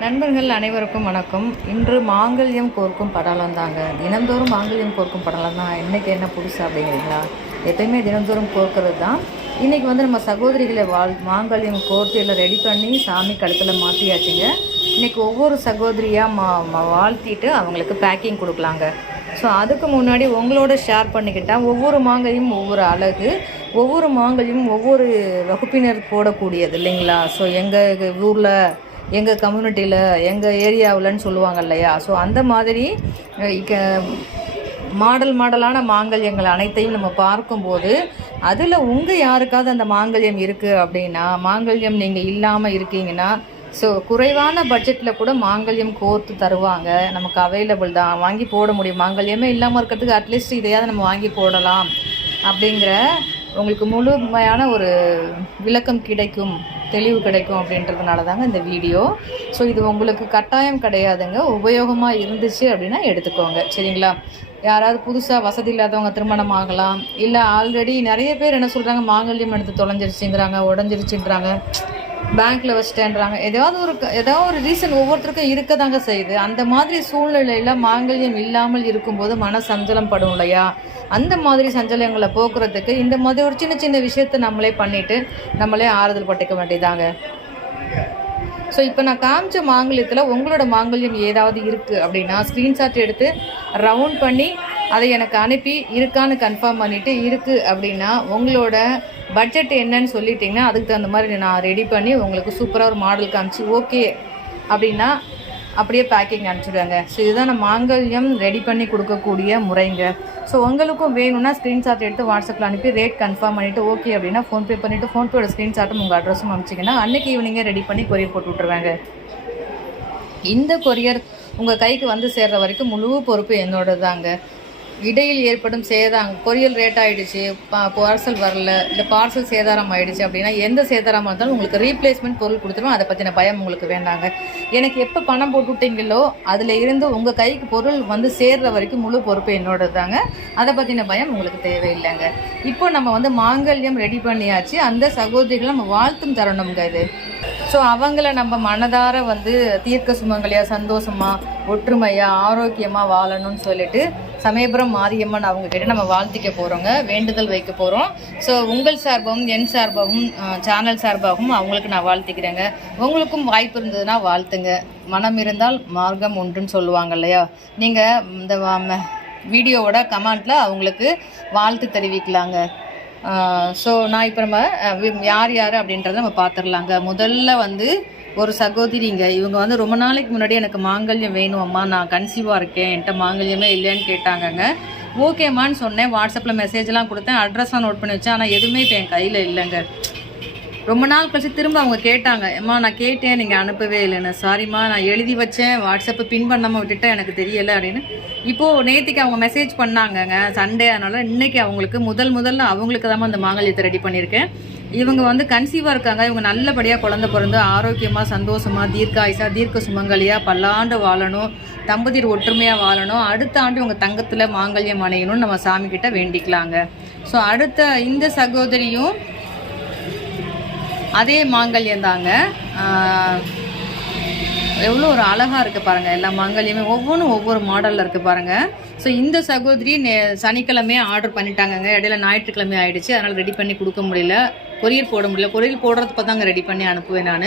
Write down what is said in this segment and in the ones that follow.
நண்பர்கள் அனைவருக்கும் வணக்கம். இன்று மாங்கல்யம் கோர்க்கும் படலம் தாங்க. தினந்தோறும் மாங்கல்யம் கோர்க்கும் படலம் தான். இன்றைக்கி என்ன புதுசு அப்படிங்கிறீங்களா? எப்பயுமே தினந்தோறும் கோர்க்கிறது தான். இன்றைக்கி நம்ம சகோதரிகளை மாங்கல்யம் கோர்த்து எல்லாம் ரெடி பண்ணி சாமி கழுத்தில் மாற்றியாச்சுங்க. இன்றைக்கி ஒவ்வொரு சகோதரியாக வாழ்த்திட்டு அவங்களுக்கு பேக்கிங் கொடுக்கலாங்க. ஸோ அதுக்கு முன்னாடி உங்களோட ஷேர் பண்ணிக்கிட்டால் ஒவ்வொரு மாங்கல்யம் ஒவ்வொரு அழகு, ஒவ்வொரு மாங்கல்யம் ஒவ்வொரு வகுப்பினர் போடக்கூடியது இல்லைங்களா? ஸோ எங்கள் ஊரில், எங்கள் கம்யூனிட்டியில், எங்கள் ஏரியாவில்னு சொல்லுவாங்க இல்லையா? ஸோ அந்த மாதிரி மாடலான மாங்கல்யங்கள் அனைத்தையும் நம்ம பார்க்கும்போது அதில் உங்கள் யாருக்காவது அந்த மாங்கல்யம் இருக்குது அப்படின்னா, மாங்கல்யம் நீங்கள் இல்லாமல் இருக்கீங்கன்னா, ஸோ குறைவான பட்ஜெட்டில் கூட மாங்கல்யம் கோர்த்து தருவாங்க. நமக்கு அவைலபிள் தான், வாங்கி போட முடியும். மாங்கல்யமே இல்லாமல் இருக்கிறதுக்கு அட்லீஸ்ட் இதையாவது நம்ம வாங்கி போடலாம் அப்படிங்கிற உங்களுக்கு முழுமையான ஒரு விளக்கம் கிடைக்கும், தெளிவு கிடைக்கும் அப்படின்றதுனால தாங்க இந்த வீடியோ. ஸோ இது உங்களுக்கு கட்டாயம் கிடையாதுங்க. உபயோகமாக இருந்துச்சு அப்படின்னா எடுத்துக்கோங்க, சரிங்களா? யாராவது புதுசாக வசதி இல்லாதவங்க திருமணம் ஆகலாம், இல்லை ஆல்ரெடி நிறைய பேர் என்ன சொல்கிறாங்க, மாங்கல்யம் எடுத்து தொலைஞ்சிருச்சுங்கிறாங்க, உடஞ்சிருச்சுன்றாங்க, பேங்க்கில் வச்சுட்டேன்றாங்க. ஏதாவது ஒரு ரீசன் ஒவ்வொருத்தருக்கும் இருக்க தாங்க செய்யுது. அந்த மாதிரி சூழ்நிலையில் மாங்கல்யம் இல்லாமல் இருக்கும்போது மன சஞ்சலம் படும் இல்லையா? அந்த மாதிரி சஞ்சலங்களை போக்குறதுக்கு இந்த மாதிரி ஒரு சின்ன சின்ன விஷயத்தை நம்மளே பண்ணிவிட்டு நம்மளே ஆறுதல் பட்டுக்க வேண்டியதாங்க. ஸோ இப்போ நான் காமிச்ச மாங்கல்யத்தில் உங்களோட மாங்கல்யம் ஏதாவது இருக்குது அப்படின்னா ஸ்க்ரீன்ஷாட் எடுத்து ரவுண்ட் பண்ணி அதை எனக்கு அனுப்பி இருக்கான்னு கன்ஃபார்ம் பண்ணிவிட்டு இருக்குது அப்படின்னா உங்களோட பட்ஜெட் என்னன்னு சொல்லிட்டிங்கன்னா அதுக்கு தகுந்த மாதிரி நான் ரெடி பண்ணி உங்களுக்கு சூப்பராக ஒரு மாடல் காமிச்சு ஓகே அப்படின்னா அப்படியே பேக்கிங் அனுப்பிச்சிடுவாங்க. ஸோ இதுதான் நான் மாங்கல்யம் ரெடி பண்ணி கொடுக்கக்கூடிய முறைங்க. ஸோ உங்களுக்கும் வேணும்னா ஸ்க்ரீன்ஷாட் எடுத்து வாட்ஸ்அப்பில் அனுப்பி ரேட் கன்ஃபார்ம் பண்ணிவிட்டு ஓகே அப்படின்னா ஃபோன்பே பண்ணிவிட்டு ஃபோன்பேயோட ஸ்க்ரீன்ஷாட்டும் உங்கள் அட்ரஸும் அனுப்பிச்சிங்கன்னா அன்றைக்கி ஈவினிங்கே ரெடி பண்ணி கொரியர் போட்டு விட்ருவாங்க. இந்த கொரியர் உங்கள் கைக்கு வந்து சேர்கிற வரைக்கும் முழு பொறுப்பு என்னோட தாங்க. இடையில் ஏற்படும் சேதாரம், கொரியல் ரேட் ஆகிடுச்சு, பார்சல் வரல, இல்லை பார்சல் சேதாரம் ஆகிடுச்சு அப்படின்னா எந்த சேதாரமாக இருந்தாலும் உங்களுக்கு ரீப்ளேஸ்மெண்ட் பொருள் கொடுத்துருவோம். அதை பற்றின பயம் உங்களுக்கு வேண்டாங்க. எனக்கு எப்போ பணம் போட்டு விட்டீங்களோ அதில் இருந்து உங்கள் கைக்கு பொருள் வந்து சேர்கிற வரைக்கும் முழு பொறுப்பு என்னோட தாங்க. அதை பற்றின பயம் உங்களுக்கு தேவையில்லைங்க. இப்போ நம்ம மாங்கல்யம் ரெடி பண்ணியாச்சு. அந்த சகோதரிகளை நம்ம வாழ்த்தும் தரணுங்க இது. ஸோ அவங்கள நம்ம மனதார தீர்க்க சுமங்கலியாக, சந்தோஷமாக, ஒற்றுமையாக, ஆரோக்கியமாக வாழணும்னு சொல்லிட்டு சமயபுரம் மாரியம்மன் அவங்கக்கிட்ட நம்ம வாழ்த்திக்க போகிறோங்க, வேண்டுதல் வைக்க போகிறோம். ஸோ உங்கள் சார்பாகவும் என் சார்பாகவும் சேனல் சார்பாகவும் அவங்களுக்கு நான் வாழ்த்திக்கிறேங்க. உங்களுக்கும் வாய்ப்பு இருந்ததுன்னா வாழ்த்துங்க. மனம் இருந்தால் மார்க்கம் ஒன்றுன்னு சொல்லுவாங்க இல்லையா? நீங்கள் இந்த வீடியோவோட கமெண்ட்டில் அவங்களுக்கு வாழ்த்து தெரிவிக்கலாங்க. ஸோ நான் இப்போ நம்ம யார் அப்படின்றத நம்ம பார்த்துடலாங்க. முதல்ல ஒரு சகோதரிங்க, இவங்க ரொம்ப நாளைக்கு முன்னாடி எனக்கு மாங்கல்யம் வேணும் அம்மா, நான் கன்சீவாக இருக்கேன், என்கிட்ட மாங்கல்யமே இல்லைன்னு கேட்டாங்கங்க. ஓகேம்மான்னு சொன்னேன், வாட்ஸ்அப்பில் மெசேஜ்லாம் கொடுத்தேன், அட்ரஸ்லாம் நோட் பண்ணி வச்சேன். ஆனால் எதுவுமே இப்போ என் கையில் இல்லைங்க. ரொம்ப நாள் கழிச்சு திரும்ப அவங்க கேட்டாங்க, அம்மா நான் கேட்டேன் நீங்கள் அனுப்பவே இல்லைன்னு. சாரிம்மா, நான் எழுதி வச்சேன், வாட்ஸ்அப்பை பின் பண்ணாமல் விட்டுட்டேன், எனக்கு தெரியலை அப்படின்னு. இப்போது நேற்றுக்கு அவங்க மெசேஜ் பண்ணாங்கங்க, சண்டே. அதனால் இன்றைக்கி அவங்களுக்கு முதல்ல அவங்களுக்கு தான் அந்த மாங்கல்யத்தை ரெடி பண்ணியிருக்கேன். இவங்க கன்சீவாக இருக்காங்க. இவங்க நல்லபடியாக குழந்தை பிறந்து ஆரோக்கியமாக, சந்தோஷமாக, தீர்க்காயுசா, தீர்க்க சுமங்கலியாக பல்லாண்டு வாழணும், தம்பதியர் ஒற்றுமையாக வாழணும். அடுத்த ஆண்டு இவங்க தங்கத்தில் மாங்கல்யம் அணையணும்னு நம்ம சாமிக்கிட்ட வேண்டிக்கலாங்க. ஸோ அடுத்த இந்த சகோதரியும் அதே மாங்கல்யம் தாங்க. எவ்வளோ ஒரு அழகாக இருக்குது பாருங்கள். எல்லா மாங்கல்யமே ஒவ்வொன்றும் ஒவ்வொரு மாடலில் இருக்குது பாருங்கள். ஸோ இந்த சகோதரி சனிக்கிழமையே ஆர்டர் பண்ணிட்டாங்கங்க. இடையில ஞாயிற்றுக்கிழமை ஆகிடுச்சு, அதனால் ரெடி பண்ணி கொடுக்க முடியல, கொரியர் போட முடியல. கொரியர் போடுறதுப்போ தாங்க ரெடி பண்ணி அனுப்புவேன் நான்.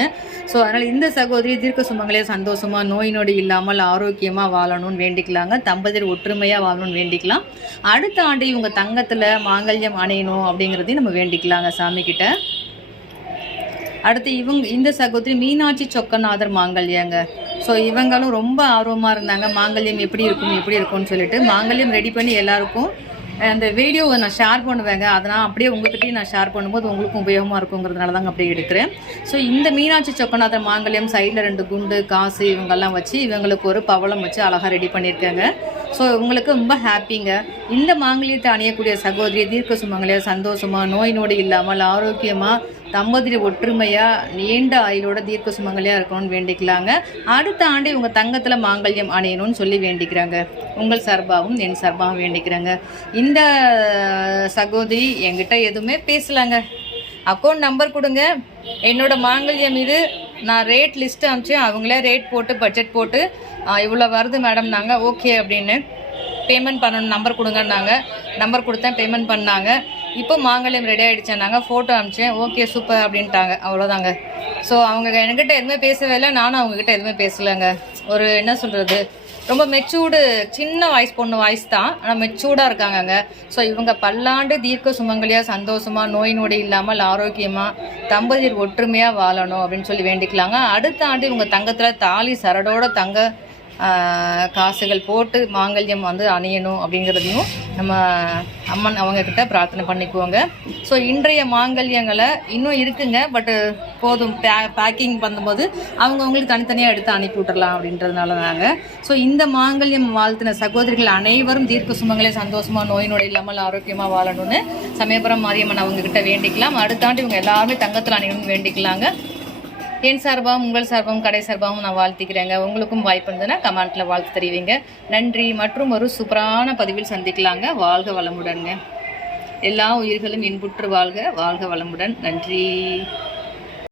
ஸோ அதனால் இந்த சகோதரி தீர்க்க சுமங்கலே சந்தோஷமாக, நோய் நொடி இல்லாமல் ஆரோக்கியமாக வாழணும்னு வேண்டிக்கலாங்க. தம்பதியர் ஒற்றுமையாக வாழணும்னு வேண்டிக்கலாம். அடுத்த ஆண்டு இவங்க தங்கத்தில் மாங்கல்யம் அணையணும் அப்படிங்கிறதையும் நம்ம வேண்டிக்கலாங்க சாமிக்கிட்ட. அடுத்து இந்த சகோதரி மீனாட்சி சொக்கநாதர் மாங்கல்யங்க. ஸோ இவங்களும் ரொம்ப ஆர்வமாக இருந்தாங்க, மாங்கல்யம் எப்படி இருக்கும்னு சொல்லிட்டு. மாங்கல்யம் ரெடி பண்ணி எல்லாருக்கும் அந்த வீடியோவை நான் ஷேர் பண்ணுவேங்க. அதனால் அப்படியே உங்கள்கிட்டையும் நான் ஷேர் பண்ணும்போது உங்களுக்கும் உபயோகமாக இருக்குங்கிறதுனால தாங்க அப்படியே எடுக்கிறேன். ஸோ இந்த மீனாட்சி சொக்கநாதர் மாங்கல்யம் சைடில் 2 குண்டு, காசு இவங்கெல்லாம் வச்சு இவங்களுக்கு ஒரு பவளம் வச்சு அழகாக ரெடி பண்ணியிருக்காங்க. ஸோ உங்களுக்கு ரொம்ப ஹாப்பிங்க. இந்த மாங்கல்யத்தை அணியக்கூடிய சகோதரி தீர்க்க சுமங்கலியாக, சந்தோஷமாக, நோய் நொடி இல்லாமல் ஆரோக்கியமாக, தம்பதியர் ஒற்றுமையாக, நீண்ட ஆயுளோட தீர்க்க சுமங்கலியாக இருக்கணும்னு வேண்டிக்கலாங்க. அடுத்த ஆண்டு இவங்க தங்கத்தில் மாங்கல்யம் அணியணும்னு சொல்லி வேண்டிக்கிறாங்க. உங்கள் சார்பாகவும் என் சார்பாகவும் வேண்டிக்கிறாங்க. இந்த சகோதரி என்கிட்ட எதுவுமே பேசலாங்க. அக்கௌண்ட் நம்பர் கொடுங்க, என்னோட மாங்கல்யம் இது, நான் ரேட் லிஸ்ட்டு அனுப்பிச்சேன். அவங்களே ரேட் போட்டு பட்ஜெட் போட்டு இவ்வளோ வருது மேடம் நாங்கள் ஓகே அப்படின்னு பேமெண்ட் பண்ணணும், நம்பர் கொடுங்கன்னாங்க. நம்பர் கொடுத்தேன், பேமெண்ட் பண்ணாங்க. இப்போ மாங்கல்யம் ரெடி ஆகிடுச்சேன். நாங்கள் ஃபோட்டோ அனுப்பிச்சேன், ஓகே சூப்பர் அப்படின்ட்டாங்க. அவ்வளோதாங்க. ஸோ அவங்க என்கிட்ட எதுவுமே பேசவே இல்லை, நானும் அவங்கக்கிட்ட எதுவுமே பேசலைங்க. ஒரு என்ன சொல்கிறது, ரொம்ப மெச்சூர்டு, சின்ன வாய்ஸ், பொண்ணு வாய்ஸ் தான், ஆனால் மெச்சூர்டாக இருக்காங்கங்க. ஸோ இவங்க பல்லாண்டு தீர்க்க சுமங்கலியாக சந்தோஷமாக நோய் நொடி இல்லாமல் ஆரோக்கியமாக தம்பதியர் ஒற்றுமையாக வாழணும் அப்படின்னு சொல்லி வேண்டிக்கலாங்க. அடுத்த ஆண்டு இவங்க தங்கத்தில் தாலி சரடோட தங்க காசுகள் போட்டு மாங்கல்யம் வந்து அணியணும் அப்படிங்கிறதையும் நம்ம அம்மன் அவங்கக்கிட்ட பிரார்த்தனை பண்ணிக்குவோங்க. ஸோ இன்றைய மாங்கல்யங்களை இன்னும் இருக்குங்க, பட்டு போதும், பேக்கிங் பண்ணும்போது அவங்களுக்கு தனித்தனியாக எடுத்து அனுப்பி விட்டுறலாம் அப்படின்றதுனால தாங்க. ஸோ இந்த மாங்கல்யம் வாழ்த்தின சகோதரிகள் அனைவரும் தீர்க்க சுமங்களே சந்தோஷமாக நோய் நொடி இல்லாமல் ஆரோக்கியமாக வாழணும்னு சமயபுரம் மாரியம்மன் அவங்கக்கிட்ட வேண்டிக்கலாம். அடுத்தாண்டு இவங்க எல்லாருமே தங்கத்தில் அணியணும்னு வேண்டிக்கலாங்க. என் சார்பாகவும் உங்கள் சார்பாகவும் கடை சார்பாகவும் நான் வாழ்த்திக்கிறேங்க. உங்களுக்கும் வாய்ப்பு இருந்ததுன்னா கமெண்ட்டில் வாழ்த்து தெரிவிங்க. நன்றி. மற்றும் ஒரு சூப்பரான பதிவில் சந்திக்கலாங்க. வாழ்க வளமுடன்ங்க. எல்லா உயிர்களும் இன்புற்று வாழ்க, வாழ்க வளமுடன். நன்றி.